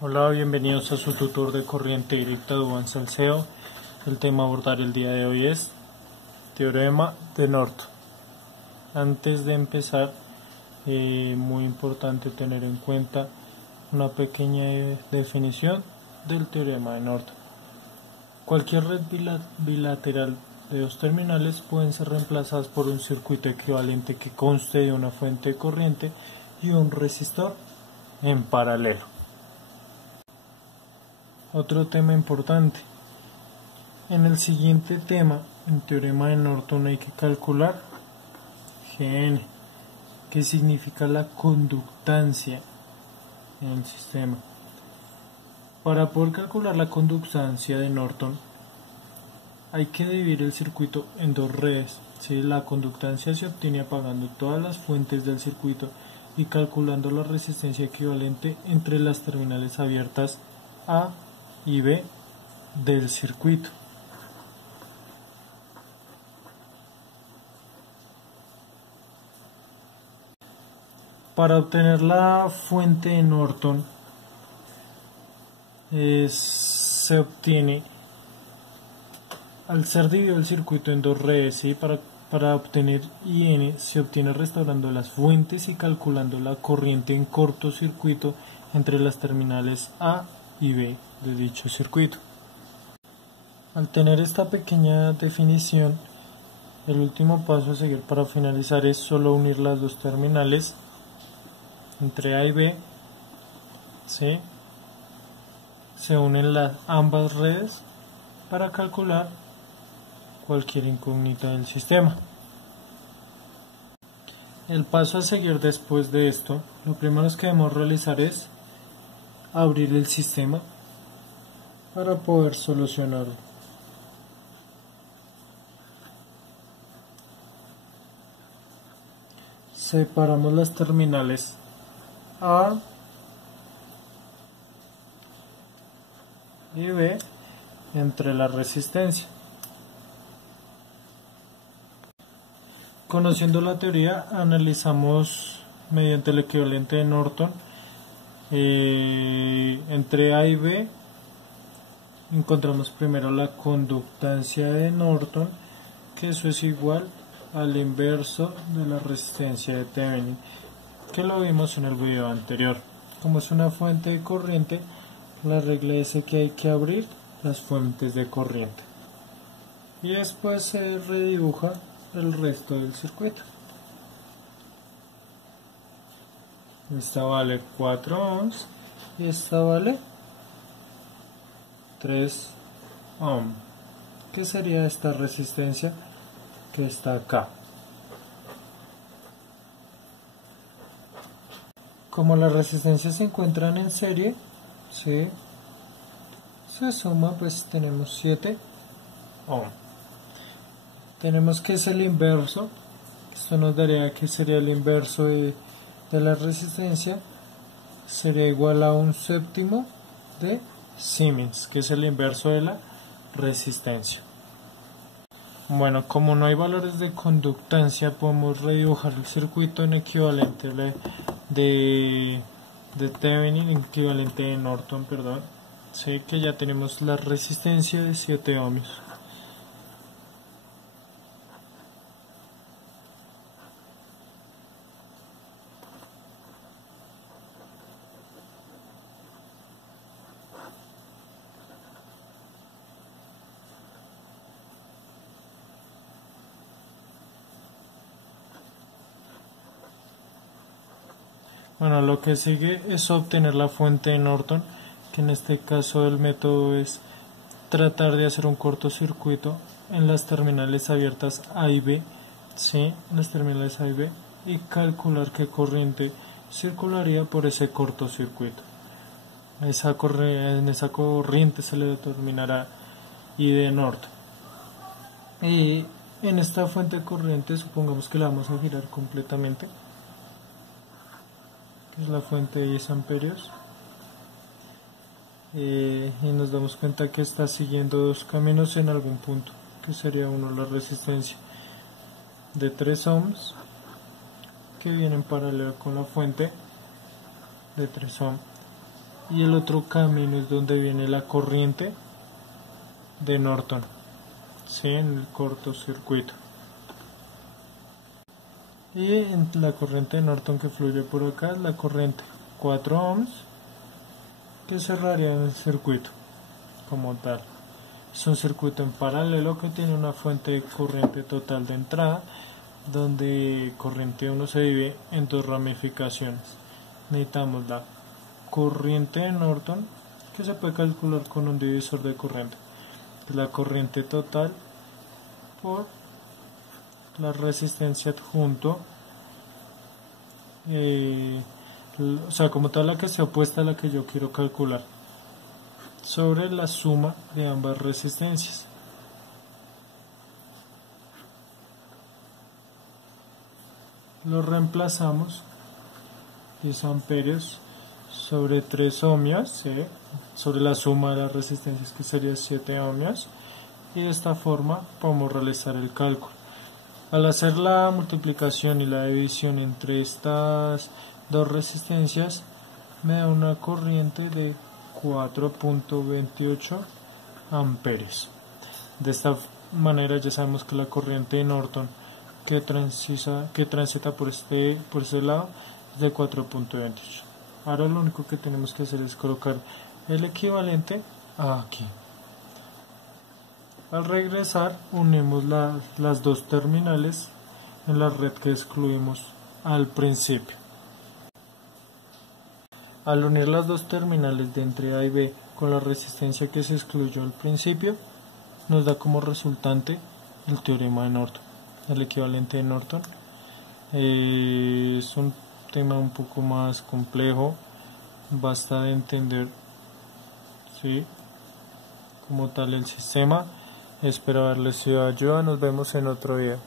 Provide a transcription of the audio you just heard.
Hola, bienvenidos a su tutor de corriente directa Duván Salcedo. El tema a abordar el día de hoy es Teorema de Norton. Antes de empezar, muy importante tener en cuenta una pequeña definición del Teorema de Norton. Cualquier red bilateral de dos terminales pueden ser reemplazadas por un circuito equivalente que conste de una fuente de corriente y un resistor en paralelo. Otro tema importante. En el siguiente tema, en Teorema de Norton, hay que calcular Gn, que significa la conductancia en el sistema. Para poder calcular la conductancia de Norton, hay que dividir el circuito en dos redes. ¿Sí? La conductancia se obtiene apagando todas las fuentes del circuito y calculando la resistencia equivalente entre las terminales abiertas A y B del circuito. Para obtener la fuente de Norton se obtiene, al ser dividido el circuito en dos redes, ¿sí? Para obtener IN se obtiene restaurando las fuentes y calculando la corriente en cortocircuito entre las terminales A y B de dicho circuito. Al tener esta pequeña definición, el último paso a seguir para finalizar es solo unir las dos terminales entre A y B, ¿sí? Se unen ambas redes para calcular cualquier incógnita del sistema. El paso a seguir después de esto, lo primero que debemos realizar es abrir el sistema para poder solucionarlo. Separamos las terminales A y B entre la resistencia. Conociendo la teoría, analizamos mediante el equivalente de Norton entre A y B. Encontramos primero la conductancia de Norton, que eso es igual al inverso de la resistencia de Thevenin, que lo vimos en el video anterior. Como es una fuente de corriente, la regla dice que hay que abrir las fuentes de corriente y después se redibuja el resto del circuito. Esta vale 4 ohms y esta vale 3 ohms. ¿Qué sería esta resistencia que está acá? Como las resistencias se encuentran en serie, ¿sí? Se suma, pues tenemos 7 ohms. Tenemos que es el inverso. Esto nos daría que sería el inverso de la resistencia. Sería igual a un séptimo de Siemens, que es el inverso de la resistencia. Bueno, como no hay valores de conductancia, podemos redibujar el circuito en equivalente de Thevenin, equivalente de Norton, perdón. Sé que ya tenemos la resistencia de 7 ohms. Bueno, lo que sigue es obtener la fuente de Norton, que en este caso el método es tratar de hacer un cortocircuito en las terminales abiertas A y B, ¿sí? Las terminales A y B, y calcular qué corriente circularía por ese cortocircuito. En esa corriente se le determinará I de Norton. Y en esta fuente de corriente supongamos que la vamos a girar completamente, que es la fuente de 10 amperios, y nos damos cuenta que está siguiendo dos caminos en algún punto, que sería uno la resistencia de 3 ohms que viene en paralelo con la fuente de 3 ohms y el otro camino es donde viene la corriente de Norton, ¿sí? En el cortocircuito. Y en la corriente de Norton que fluye por acá es la corriente 4 ohms que cerraría en el circuito como tal. Es un circuito en paralelo que tiene una fuente de corriente total de entrada, donde corriente 1 se divide en dos ramificaciones. Necesitamos la corriente de Norton, que se puede calcular con un divisor de corriente. La corriente total por la resistencia adjunto, o sea, como tal la que se opuesta a la que yo quiero calcular, sobre la suma de ambas resistencias. Lo reemplazamos, 10 amperios sobre 3 ohmios, ¿sí? Sobre la suma de las resistencias, que sería 7 ohmios, y de esta forma podemos realizar el cálculo. Al hacer la multiplicación y la división entre estas dos resistencias me da una corriente de 4.28 amperios. De esta manera ya sabemos que la corriente de Norton que transita por ese lado es de 4.28. Ahora lo único que tenemos que hacer es colocar el equivalente aquí. Al regresar unimos las dos terminales en la red que excluimos al principio. Al unir las dos terminales de entre A y B con la resistencia que se excluyó al principio, nos da como resultante el teorema de Norton. El equivalente de Norton es un tema un poco más complejo, basta de entender, ¿sí?, como tal el sistema. Espero haberles sido de ayuda. Nos vemos en otro video.